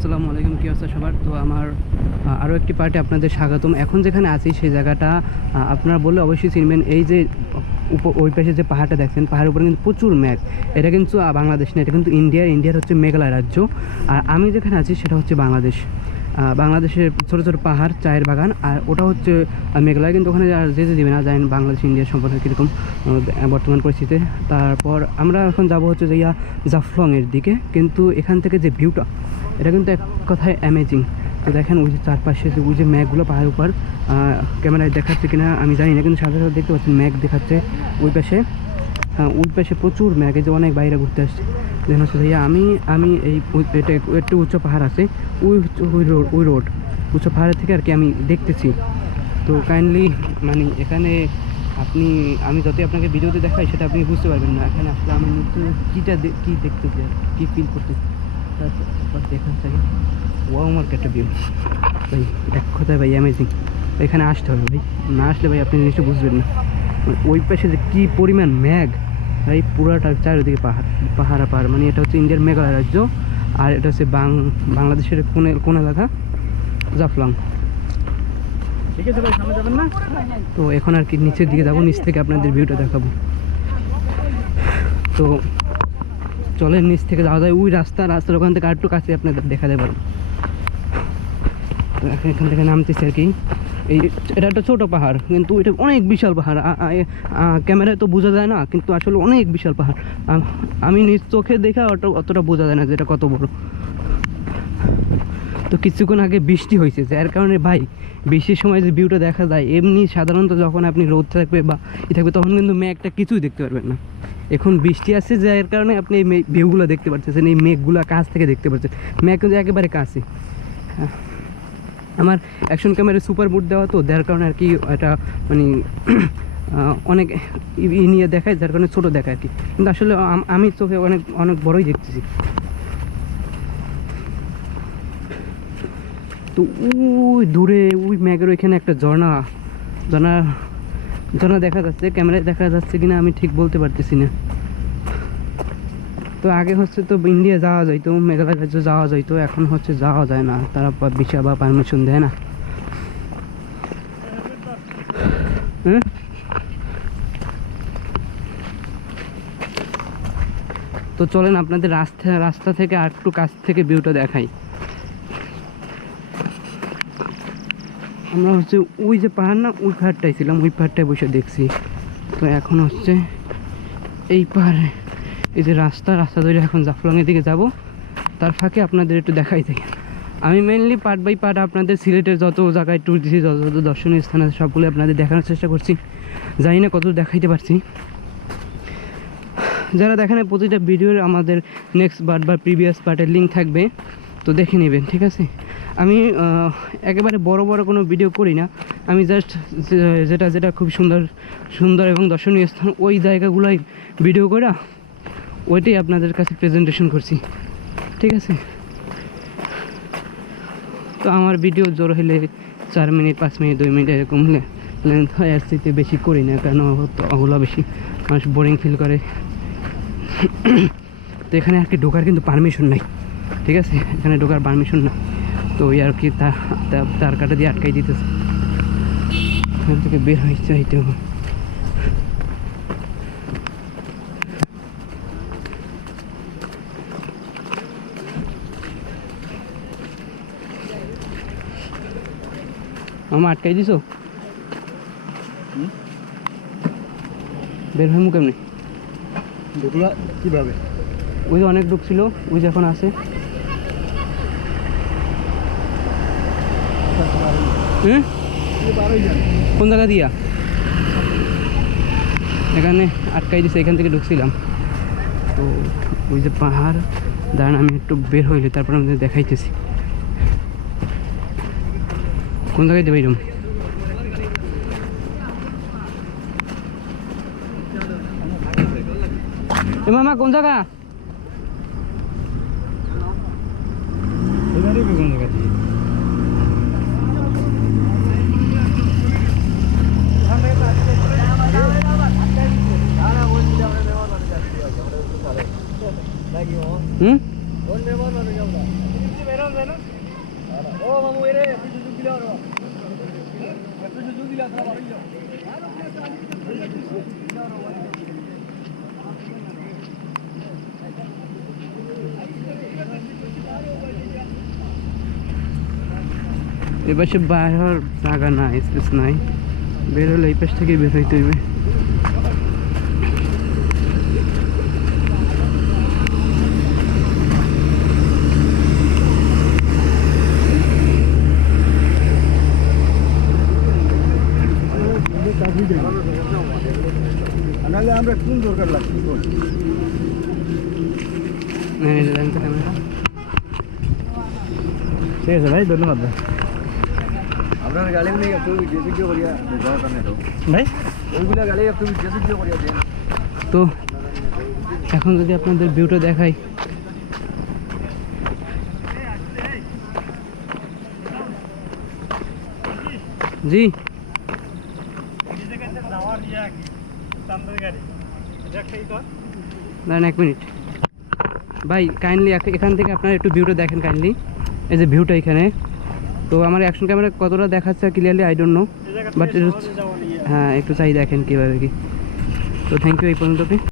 আসসালামু আলাইকুম, কী অবস্থা সবার? তো আমার আরও একটি পার্টে আপনাদের স্বাগতম। এখন যেখানে আছি সেই জায়গাটা আপনারা বললে অবশ্যই চিনবেন, এই যে ওই পাশে যে পাহাড়টা দেখছেন, পাহাড়ের উপরে কিন্তু প্রচুর ম্যাঘ এটা কিন্তু বাংলাদেশ না, এটা কিন্তু ইন্ডিয়ার ইন্ডিয়ার হচ্ছে মেঘালয় রাজ্য। আর আমি যেখানে আছি সেটা হচ্ছে বাংলাদেশ। বাংলাদেশের ছোটো ছোটো পাহাড়, চায়ের বাগান, আর ওটা হচ্ছে মেঘালয়। কিন্তু ওখানে আর যেতে দিবে না, জানেন বাংলাদেশ ইন্ডিয়ার সম্পর্কে কীরকম বর্তমান পরিস্থিতিতে। তারপর আমরা এখন যাব হচ্ছে যে ইয়া জাফলংয়ের দিকে। কিন্তু এখান থেকে যে ভিউটা এটা কিন্তু এক কথায় অ্যামেজিং তো দেখেন ওই যে চারপাশে যে ওই যে ম্যাগগুলো পাহাড়ের উপর ক্যামেরায় দেখাচ্ছে কিনা আমি জানি না, কিন্তু সাথে সাথে দেখতে পাচ্ছি ম্যাগ দেখাচ্ছে ওই পাশে। হ্যাঁ ওই পাশে প্রচুর ম্যাগ এই যে অনেক বাইরে ঘুরতে আসছে। দেখেন হচ্ছে ভাইয়া, আমি আমি এই এটা একটু উচ্চ পাহাড় আছে, ওই ওই রোড ওই রোড। উচ্চ পাহাড়ের থেকে আর কি আমি দেখতেছি। তো কাইন্ডলি মানে এখানে আপনি, আমি যতই আপনাকে ভিডিওতে দেখাই, সেটা আপনি বুঝতে পারবেন না। এখানে আসলে আমি কীটা কী দেখতেছি কী ফিল করতেছি। মার্কেটটা ভিউ ভাই এক কথায় ভাই? অ্যামেজিং এখানে আসতে হবে ভাই। না আসলে ভাই, আপনি জিনিসটা বুঝবেন না। মানে ওই পাশে যে কী পরিমাণ ম্যাগ ভাই, পুরাটা চারিদিকে পাহাড়। পাহাড় পাহাড়। মানে এটা হচ্ছে ইন্ডিয়ার মেঘালয় রাজ্য। আর এটা হচ্ছে বাং বাংলাদেশের কোন কোন এলাকা? জাফলং। ঠিক আছে ভাই, সামনে যাবেন না? তো এখন আর কি নিচের দিকে যাব, নিচ থেকে আপনাদের ভিউটা দেখাবো। তো চলেন নিচ থেকে যাওয়া যায়, ওই রাস্তা, রাস্তার ওখান থেকে আরেকটু কাছে আপনাদের দেখা দেয় এখন থেকে নামতেছে আর কি। এই এটা একটা ছোটো পাহাড়, কিন্তু এটা অনেক বিশাল পাহাড়। ক্যামেরায় তো বোঝা যায় না, কিন্তু আসলে অনেক বিশাল পাহাড়। আমি নিজ চোখে দেখা অত, অতটা বোঝা যায় না যে এটা কত বড়। তো কিছুক্ষণ আগে বৃষ্টি হয়েছে, যার কারণে ভাই বৃষ্টির সময় যে ভিউটা দেখা যায়, এমনি সাধারণত যখন আপনি রোদ থাকবে বা ই থাকবে, তখন কিন্তু মেঘটা কিছুই দেখতে পারবেন না। এখন বৃষ্টি আসছে, যার কারণে আপনি এই ভিউগুলো দেখতে পাচ্ছেন এই মেঘগুলো কাছ থেকে দেখতে পাচ্ছেন মেঘ কিন্তু একেবারে কাছে। আমার অ্যাকশন ক্যামেরা সুপার বুট দেওয়া তো, যার কারণে আর কি এটা মানে অনেক ই- ই নিয়ে দেখায়, যার কারণে ছোটো দেখায় আর কি। কিন্তু আসলে আমি চোখে অনেক অনেক বড়ই দেখতেছি। তো ওই দূরে, ওই ম্যাগের ওইখানে একটা ঝর্ণা ঝর্ণা ঝর্ণা দেখা যাচ্ছে ক্যামেরায় দেখা যাচ্ছে কিনা আমি ঠিক বলতে পারতেছি না। তো আগে হচ্ছে তো ইন্ডিয়া যাওয়া যাইতো, মেঘালয় রাজ্য যাওয়া যাইতো, এখন হচ্ছে যাওয়া যায় না। তারা বিশা বা পারমিশন দেয় না। হ্যাঁ? তো চলেন আপনাদের রাস্তা রাস্তা থেকে আর একটু কাছ থেকে ভিউটা দেখাই। আমরা হচ্ছে ওই যে পাহাড় না, ওই পাহাড়টাই ছিলাম, ওই পাহাড়টায় বসে দেখছি। তো এখন হচ্ছে এই পাহাড়ে, এই যে রাস্তা রাস্তা ধরে এখন জাফলংয়ের দিকে যাব। তার ফাঁকে আপনাদের একটু দেখাই থাকি আমি মেনলি পার্ট বাই পার্ট আপনাদের সিলেটের যত জায়গায় ট্যুর দিচ্ছি যত যত দর্শনীয় স্থান আছে, সবগুলো আপনাদের দেখানোর চেষ্টা করছি। জানি না কত দেখাইতে পারছি। যারা দেখেন প্রতিটা ভিডিওর আমাদের নেক্সট পার্ট বা প্রিভিয়াস পার্টের লিঙ্ক থাকবে। তো দেখে নেবেন, ঠিক আছে? আমি একেবারে বড় বড় কোনো ভিডিও করি না। আমি জাস্ট যেটা যেটা খুব সুন্দর সুন্দর এবং দর্শনীয় স্থান, ওই জায়গাগুলোই ভিডিও করা, ওইটাই আপনাদের কাছে প্রেজেন্টেশন করছি, ঠিক আছে? তো আমার ভিডিও জোর হলে চার মিনিট, পাঁচ মিনিট, দুই মিনিট এরকম হলে লেন্থ হয়, আর থেকে বেশি করি না কেন ওগুলো বেশি মানুষ বোরিং ফিল করে। তো এখানে আর কি ঢোকার কিন্তু পারমিশন নাই। ঠিক আছে? এখানে ঢোকার পারমিশন না তো ওই আর কি তার কাটা দিয়ে আটকাই দিতেছে। এখান থেকে বের হয়ে চাইতে হবে। মামা আটকাই দিছো? বের হয়ে কেমনি? ঢুকলা কীভাবে? ওই যে অনেক ডুব ছিল ওই যে এখন আছে। কোন জায়গা দিয়া? এখানে আটকাই দিছে, এখান থেকে ঢুকছিলাম। তো ওই যে পাহাড়, দাঁড়ান, আমি একটু বের হইলে তারপর আমাদের দেখাইতেছি। কোন জায়গায় দেবে এরকম মামা, কোন জায়গা? কোন জায়গা দিয়ে হুম বেরোন যায় ও মামু এরে একটু সুযোগ দিলে আরও একটু সুযোগ দিলে আপনারা বাড়ি যাও এপাশে বাইর হওয়ার জায়গা নাই স্পেস নাই বের হলে এই পাশ থেকে বের হইতে হইবে নাহলে আমরা কোন দরকার লাগছে হ্যাঁ, ঠিক আছে ভাই ধন্যবাদ ভাই। আপনার গাড়ি নিয়ে একটু ভিডিও ভিডিও করিয়া ভাই? ওইগুলা গাড়ি একটু ভিডিও ভিডিও করিয়া দেন। তো এখন যদি আপনাদের ভিউটা দেখাই। জি। দাঁড়ান এক মিনিট। ভাই কাইন্ডলি এখান থেকে আপনার একটু ভিউটা দেখেন কাইন্ডলি এই যে ভিউটা এখানে। তো আমার অ্যাকশন ক্যামেরা কতটা দেখাচ্ছে clearly I don't know but হ্যাঁ একটু চাই দেখেন কীভাবে কি। তো থ্যাংক ইউ এই পর্যন্ত